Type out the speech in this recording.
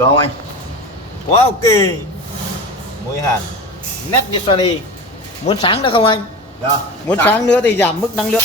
Được không anh? Quá ok. Mùi hàn nét như Sony. Muốn sáng nữa không anh? Được. Muốn sáng nữa thì giảm mức năng lượng.